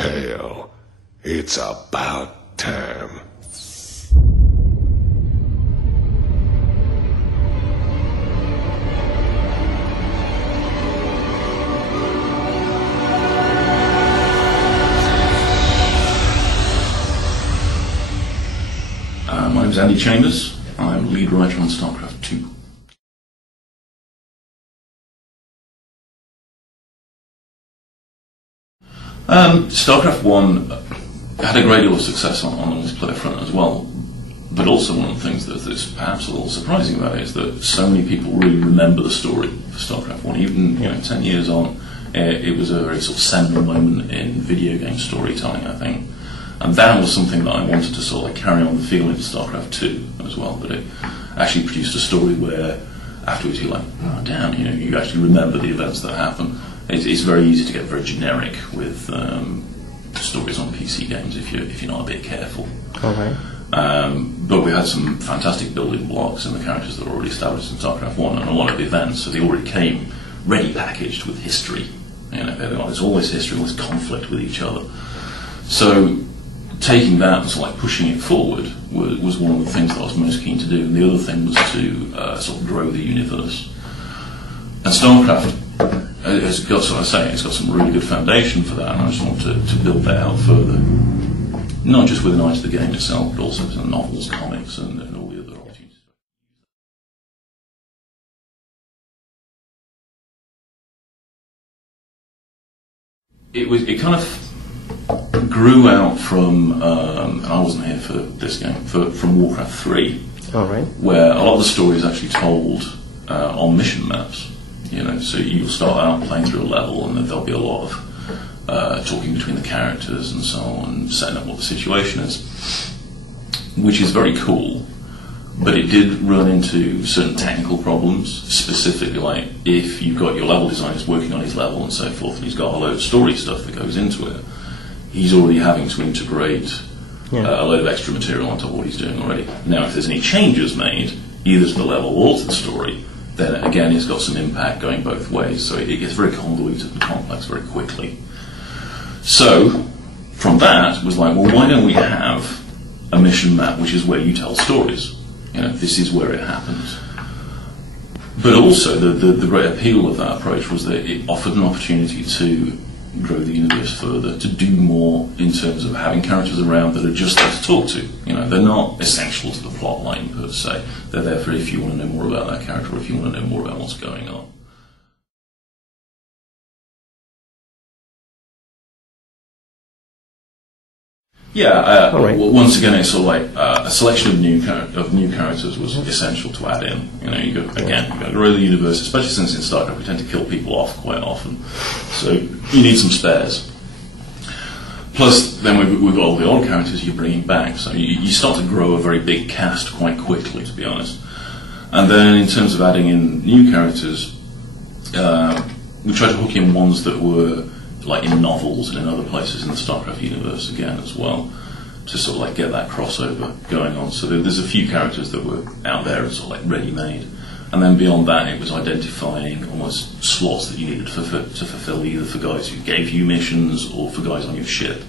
Hell, it's about time. My name's Andy Chambers. I'm lead writer on Starcraft 2. Starcraft 1 had a great deal of success on the multiplayer front as well, but also one of the things that's perhaps a little surprising about it is that so many people really remember the story for Starcraft 1. Even 10 years on, it was a very sort of seminal moment in video game storytelling, I think. And that was something that I wanted to sort of carry on the feeling of Starcraft 2 as well, but it actually produced a story where afterwards you're like, oh damn, you actually remember the events that happen. It's very easy to get very generic with stories on PC games if you're not a bit careful. Okay. But we had some fantastic building blocks in the characters that were already established in Starcraft 1 and a lot of the events, so they already came ready packaged with history. There's always history, always conflict with each other. So taking that and sort of pushing it forward was one of the things that I was most keen to do, and the other thing was to sort of grow the universe. And Starcraft has got, it's got some really good foundation for that, and I just want to build that out further, not just with an eye to the game itself, but also to the novels, comics, and all the other opportunities. It kind of grew out from, and I wasn't here for this game, from Warcraft 3, where a lot of the story is actually told on mission maps. So you'll start out playing through a level, and then there'll be a lot of talking between the characters and so on, setting up what the situation is, which is very cool. But it did run into certain technical problems, specifically like if you've got your level designers working on his level and so forth, and he's got a load of story stuff that goes into it, he's already having to integrate a load of extra material on top of what he's doing already. Now, if there's any changes made, either to the level or to the story, then again it's got some impact going both ways, so it gets very convoluted and complex very quickly. So from that was like, well, why don't we have a mission map which is where you tell stories? This is where it happens. But also the great appeal of that approach was that it offered an opportunity to grow the universe further, to do more in terms of having characters around that are just there to talk to. They're not essential to the plot line per se. They're there for if you want to know more about that character or if you want to know more about what's going on. Once again, it's sort of like a selection of new characters was essential to add in. You got to grow the universe, especially since in StarCraft we tend to kill people off quite often, so you need some spares. Plus, then we've got all the old characters you're bringing back, so you start to grow a very big cast quite quickly, to be honest. And then in terms of adding in new characters, we tried to hook in ones that were like in novels and in other places in the StarCraft universe again as well, to sort of get that crossover going on. So there's a few characters that were out there and sort of ready-made, and then beyond that it was identifying almost slots that you needed to fulfill, either for guys who gave you missions or for guys on your ship.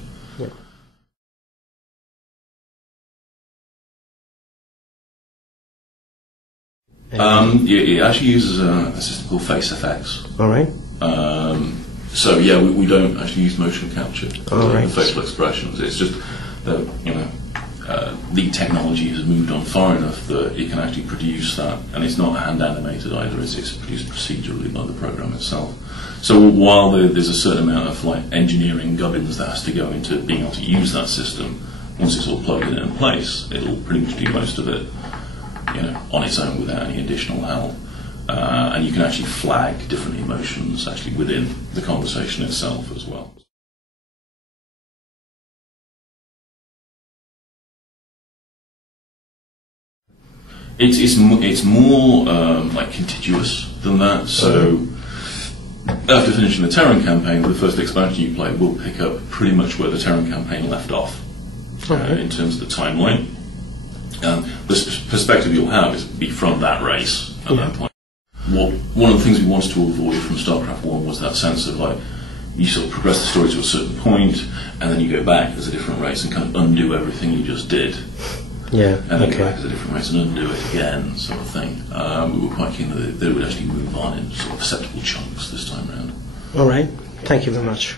It actually uses a system called FaceFX. So we don't actually use motion capture for facial expressions. It's just that the technology has moved on far enough that it can actually produce that, and it's not hand animated either. It's produced procedurally by the program itself. So while there's a certain amount of engineering gubbins that has to go into being able to use that system, once it's all plugged in place, it'll pretty much do most of it, on its own without any additional help. And you can actually flag different emotions actually within the conversation itself as well. It's more contiguous than that. So after finishing the Terran campaign, the first expansion you play will pick up pretty much where the Terran campaign left off in terms of the timeline. The perspective you'll have is be from that race at that point. One of the things we wanted to avoid from StarCraft 1 was that sense of you sort of progress the story to a certain point, and then you go back as a different race and kind of undo everything you just did. Yeah. And then go back as a different race and undo it again, sort of thing. We were quite keen that they would actually move on in sort of perceptible chunks this time around. All right. Thank you very much.